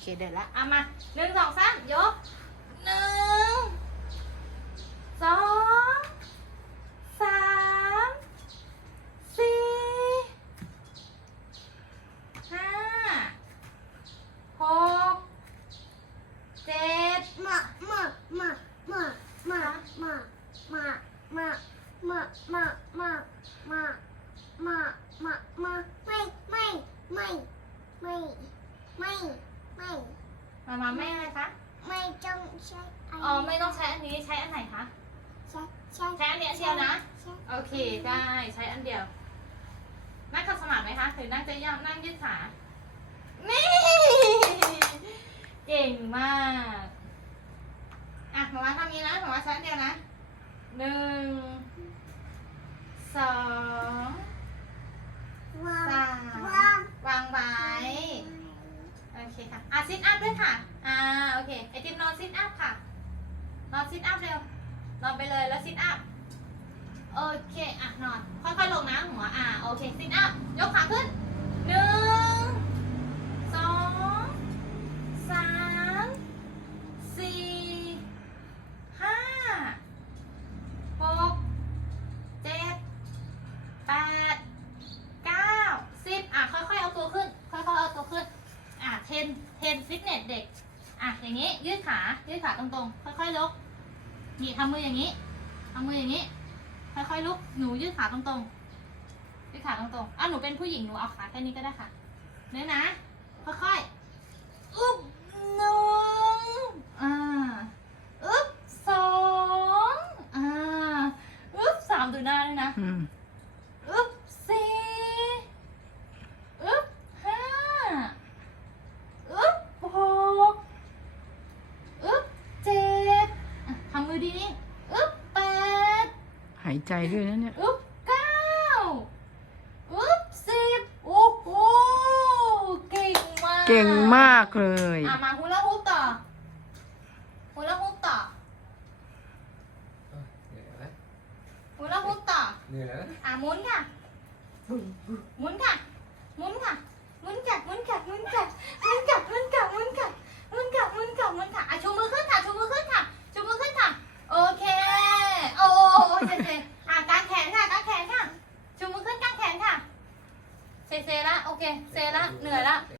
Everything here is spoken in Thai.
เคเดินละเอามาหนึ่งสองสามยกหนึ่งสองสามสี่ห้าหกเจ็ดมามามามามามามามามามามามามามามาไม่ไม่ไม่ไม่ไม่ ไม่มามาแม่อะไรคะ ไม่ต้องใช้อ๋อ ไม่ต้องใช้อันนี้ ใช้อันไหนคะ ใช้ใช้ใช้อันเนี้ยเชียวนะ ใช้โอเค ได้ ใช้อันเดียว นั่งขัดสมาธิไหมคะ หรือนั่งจะย่ำนั่งยืดขา นี่ เก่งมาก อะหมอมาทำนี้นะหมอมาใช้อันเดียวนะหนึ่งสอง วาง สาม วาง วางไว้โอเคค่ะ อะซิทอัพด้วยค่ะ อ่าโอเคไอติมนอนซิทอัพค่ะ นอนซิทอัพเร็วนอนไปเลยแล้วซิทอัพโอเคอะนอนค่อยๆลงนะหัวอะโอเคซิทอัพยกขาขึ้นหนึ่งสองสามสี่ห้าหกเจ็ดแปดเก้าสิบอะค่อยๆเอาตัวขึ้น ค่อยๆเอาตัวขึ้นอะเทน เทนฟิตเนสเด็ก อะอย่างนี้ยืดขายืดขาตรงๆ ค่อยๆลุกนี่ทำมืออย่างนี้ทำมืออย่างนี้ ค่อยๆลุกหนูยืดขาตรงๆยืดขาตรงๆอะหนูเป็นผู้หญิงหนูเอาขาแค่นี้ก็ได้ค่ะเนื้อนะค่อยๆอุ๊บหนึ่งอ่าอึ๊บสองอ่าอึ๊บสามดูหน้าด้วยนะ อืม อึ๊บสี่อึ๊บห้าอึ๊บหกอึ๊บเจ็ดอะทำมือดีนี่อึ๊บแปด หายใจด้วยนะเนี่ยอึ๊บเก้าอึ๊บสิบโอ้โหเก่งมากเก่งมากเลย อะมาฮูลาฮูปต่อฮูลาฮูปต่อเหนื่อยแล้วฮูลาฮูปต่อเหนื่อยแล้วอะหมุนค่ะหมุนค่ะหมุนค่ะหมุนจัดหมุนจัดหมุนจัดหมุนจัดหมุน เค เซละ เหนื่อยละ